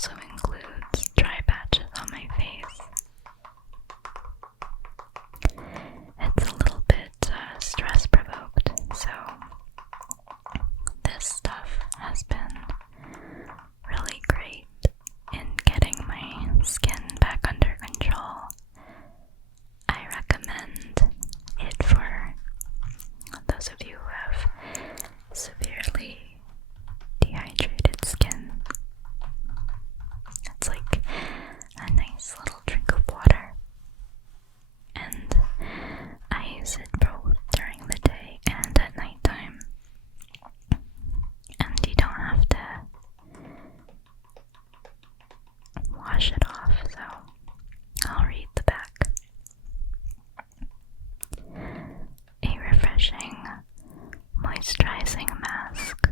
also includes dry patches on my face. It's a little bit stress-provoked, so this stuff has been really great in getting my skin back under control. I recommend it for those of you who have severely dehydrated skin. It's like a nice little drink of water, and I use it both during the day and at nighttime, and you don't have to wash it off, so I'll read the back. A refreshing moisturizing mask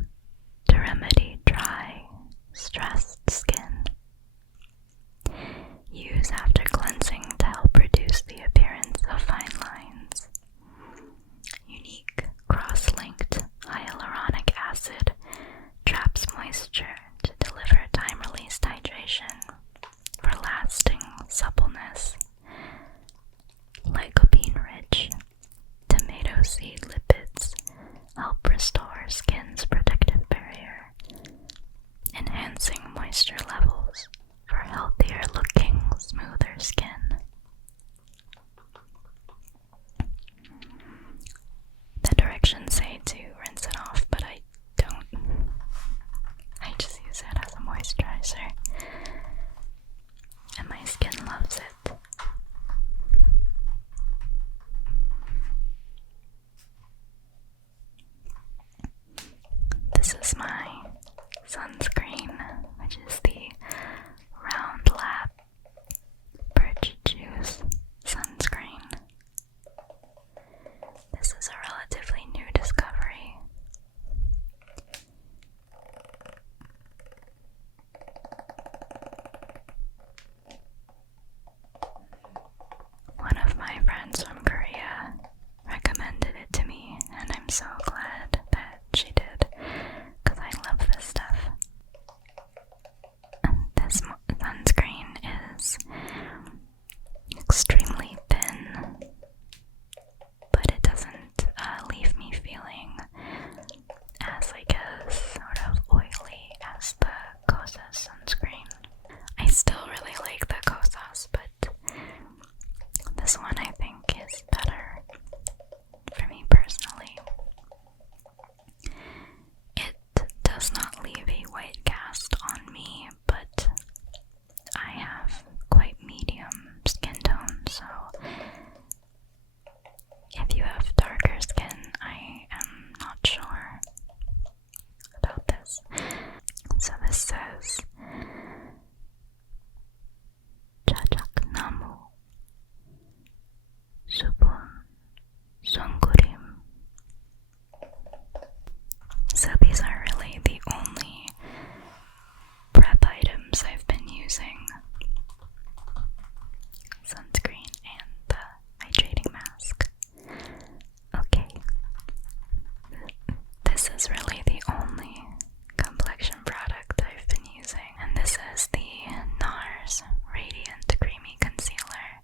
to remedy dry, stressed skin. Use after cleansing to help reduce the appearance of fine lines. Unique cross-linked hyaluronic acid traps moisture to deliver time-released hydration for lasting suppleness. Lycopene-rich tomato seed lipids help restore skin's protective barrier, enhancing moisture levels for healthier looking, smoother skin. The directions say to rinse it off, but I don't. I just use it as a moisturizer, and my skin loves it. This is my sunscreen, which is the RoundLab Birch Juice sunscreen. This is a relatively new discovery. One of my friends from Korea recommended it to me, and I'm so glad that she did, because I love this stuff. This sunscreen is extremely thin, but it doesn't leave me feeling as sort of oily as the Kosas sunscreen. I still really like the Kosas, but this one I think is better for me personally. It does not leave a white cast on me, but I have quite medium skin tone, so if you have darker skin, I am not sure about this. So this says Namu Supun Suncream. So these are really the only prep items I've been using. Sunscreen and the hydrating mask. Okay. This is really the only complexion product I've been using. And this is the NARS Radiant Creamy Concealer.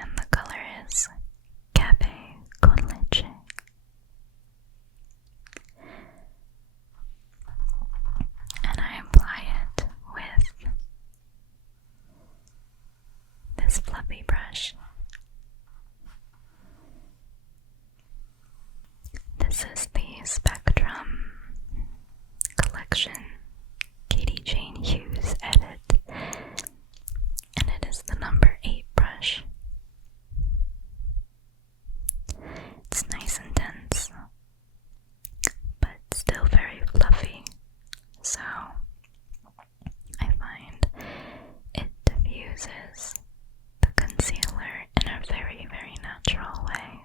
And the color is Agave con Leche. And I apply it with this fluffy brush. This is the Spectrum Collection Katie Jane Hughes edit, and it is the number 8 brush. It's nice and dense, but still very fluffy, so I find it diffuses the concealer in a very, very natural way.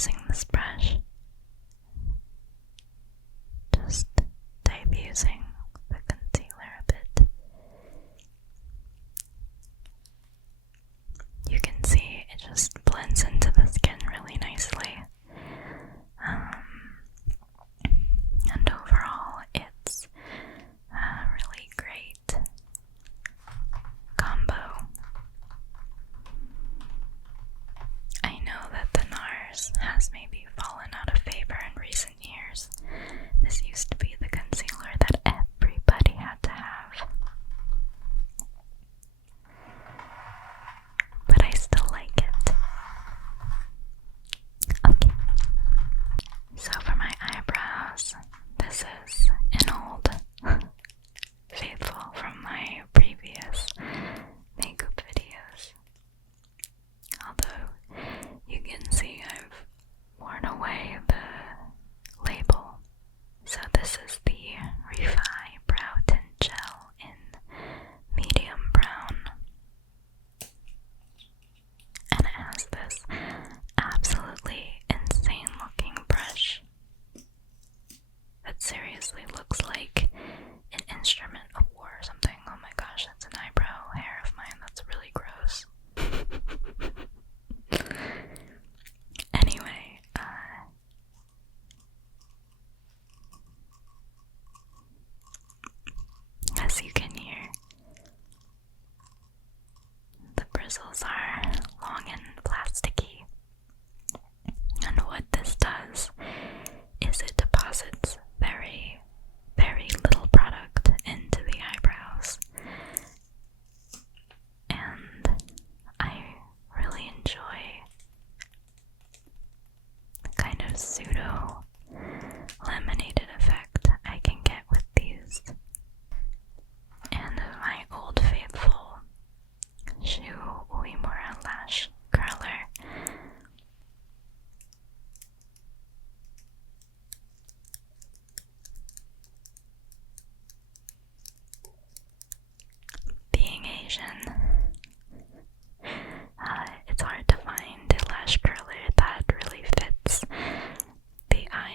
using this brush, just diffusing the concealer a bit. You can see it just blends into the skin really nicely. And overall, it's a really great combo. I know that the NARS has maybe fallen out of favor in recent years. This used to be the concealer that everybody had to have. But I still like it. Okay. So for my eyebrows, this is an old faithful from my previous makeup videos. Although you can see I've worn away the label. So this is the REFY Brow Tint Gel in medium brown. And it has this absolutely insane looking brush that seriously looks like an instrument of war or something. Oh my gosh, that's an eyebrow hair of mine. That's really gross. Anyway, as you can hear, the bristles are long and plasticky. And what this does is it deposits very, very little product into the eyebrows. And I really enjoy the kind of pseudo laminated effect I can get with these. And my old faithful Shoe Uemura Lash Curler. Being Asian, it's hard to find a lash curler that really fits the eye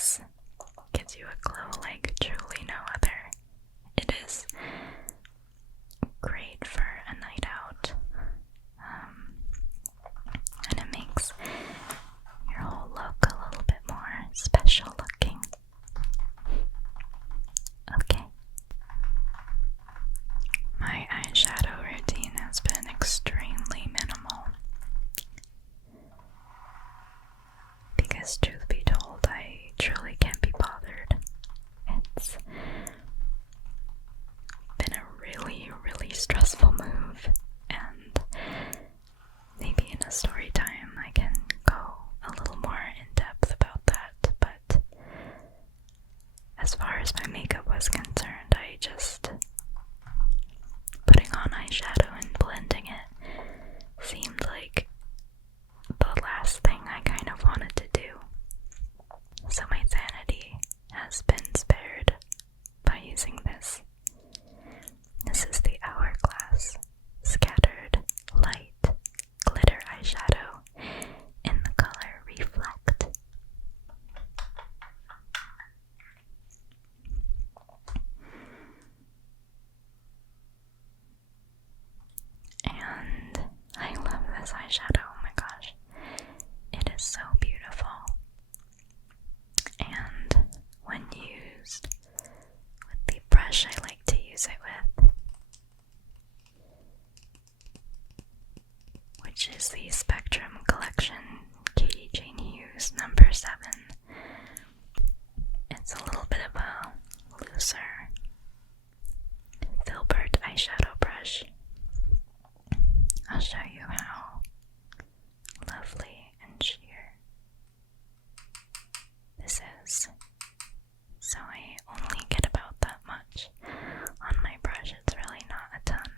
this gives you a glow like truly no other. It is great for a night out, and it makes your whole look a little bit more special looking. Okay. My eyeshadow routine has been extremely minimal because, truth be told, I truly can't be bothered. It's been a really, really stressful move, and maybe in a story time I can go a little more in depth about that, but as far as my makeup was concerned, I just putting on eyeshadow and blending it seemed like the last thing I kind of wanted to do. So my sanity has been spared by using this. This is the Hourglass Scattered Light Glitter Eyeshadow in the color Reflect. And I love this eyeshadow, oh my gosh. It is so beautiful. And when used with the brush I like to use it with, which is the Spectrum Collection Katie Jane Hughes number 7. It's a little bit of a looser Filbert eyeshadow brush. I'll show you how lovely and sheer this is. So I only get about that much on my brush. It's really not a ton.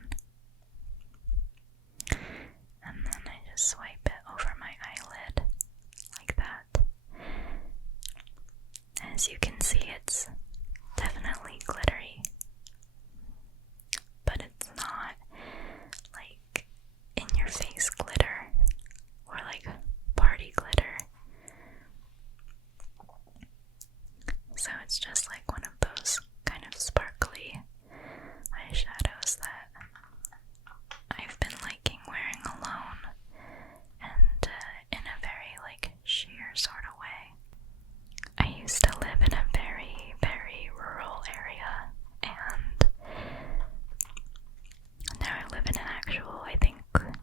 And then I just swipe it over my eyelid like that. As you can see, it's definitely glittery, but it's not like in your face glitter or like party glitter. So it's just like one of those kind of sparkly eyeshadows that I've been liking wearing alone, and in a very like sheer sort of way. I used to live in a very, very rural area, and now I live in an actual, I think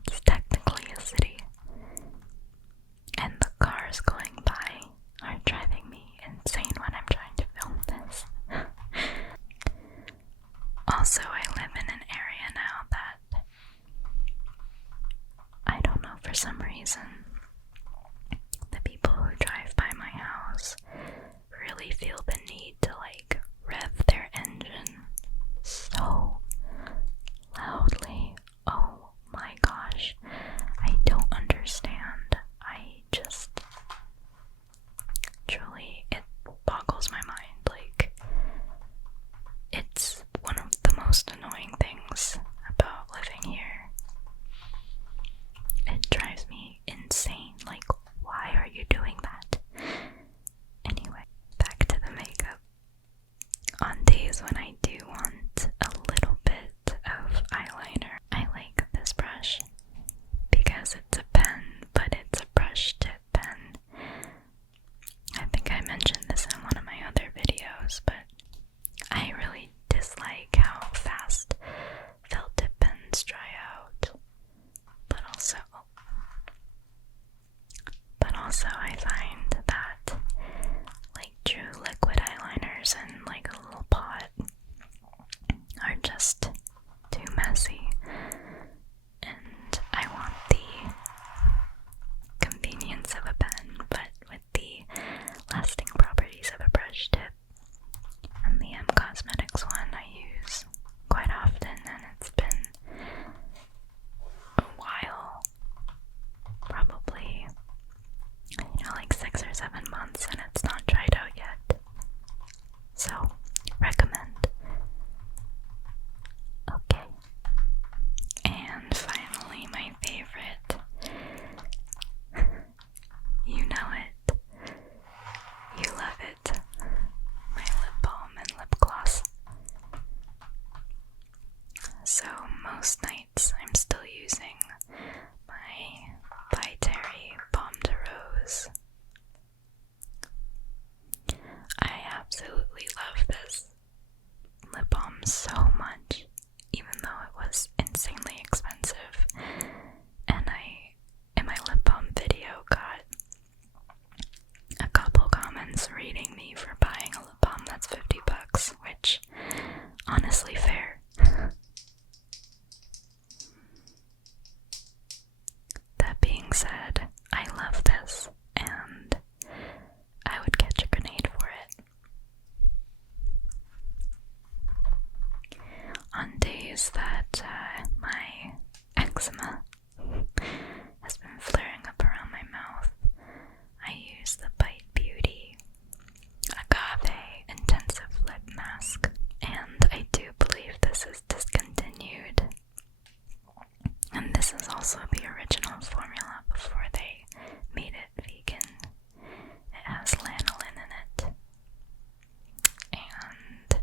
it's technically a city, and the cars going by are driving me insane when I'm trying to film this. Also, I live in an area now that I don't know, for some reason the people who drive by my house really feel the need to like rev their engine so loudly. Oh my gosh, I don't understand. I just truly, it boggles my mind. Like, it's one of the most annoying things about living here. It drives me insane. Like, why are you doing that? Anyway, back to the makeup. On days when I do want a little bit of eyeliner, I like this brush because it's a pen, but it's a brush tip pen. I think I mentioned this in one of my other videos, but I really dislike how fast felt tip pens dry out. But also I find that like true liquid eyeliners in like a little pot are just too messy, and I want the convenience of a pen but with the lasting properties of a brush tip. And the Cosmeticz one I use quite often, and it's been a while, probably, like 6 or 7 months, and it's not dried out yet. So, recommend. Okay. lips, I'm still using my ByTerry Balm de Rose. I absolutely love this lip balm so much, even though it was insanely expensive. And I, in my lip balm video, got a couple comments rating me for buying a lip balm that's $50, which, honestly, fair. That being said, I love this, and I would catch a grenade for it. On days that my eczema has been flaring up around my mouth, I use the Bite Beauty Agave Intensive Lip Mask, and I do believe this is discontinued. And this is also the original formula before they made it vegan. It has lanolin in it. And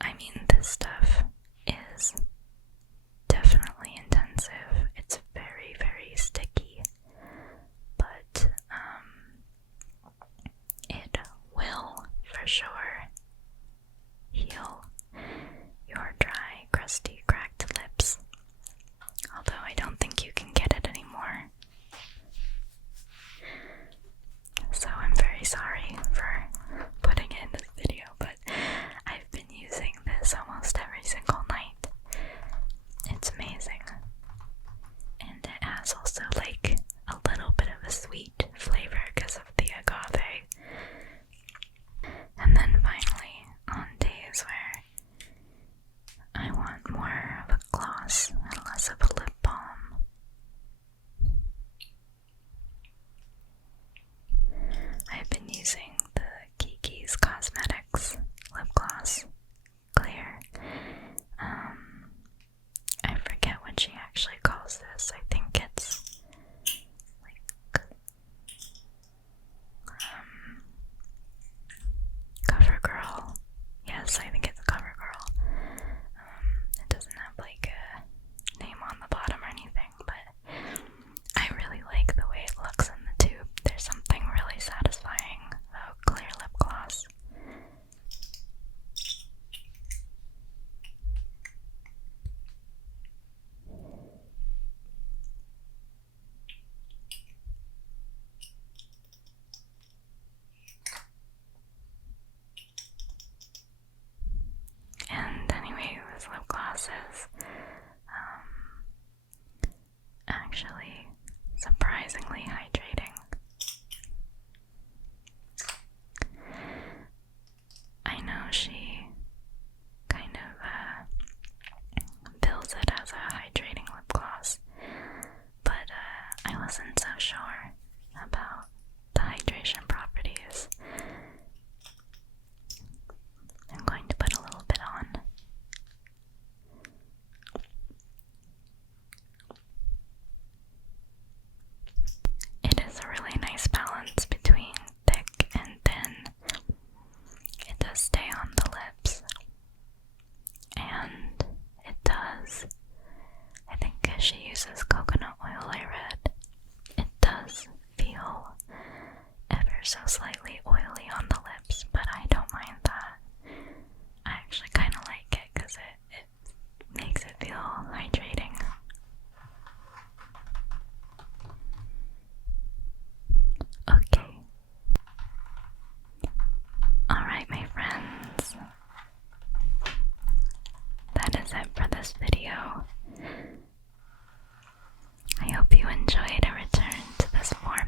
I mean, this stuff is definitely intensive. It's very, very sticky. But it will for sure heal your dry, crusty, cracked lips. Although I don't think you can get it anymore. So I'm very sorry for putting it in this video, but I've been using this almost every single night. It's amazing. And it has also like a little bit of a sweet flavor because of the agave. And then finally, on days where I want more of a gloss and less of a lip balm, I've been using the Kikiz Cosmeticz lip gloss clear. I forget what she actually calls this. I think it's like CoverGirl. Yes, I think it's CoverGirl. It doesn't have like a name on the bottom or anything, but I really like the way it looks in the tube. There's something really satisfying about clear lip gloss. And anyway, this lip gloss is actually surprisingly hydrating. I know she kind of bills it as a hydrating lip gloss, but I wasn't so sure about the hydration properties. I'm going to put a little bit on. It is a really nice balance between thick and thin. It does stay on the lips, and it does, I think she uses coconut oil, I read. It does feel ever so slightly oily on the lips, but I don't mind that. I actually kind of like it because it makes it feel hydrating. Okay. Alright, my friends. That is it for this video. I hope you enjoyed a return to this format.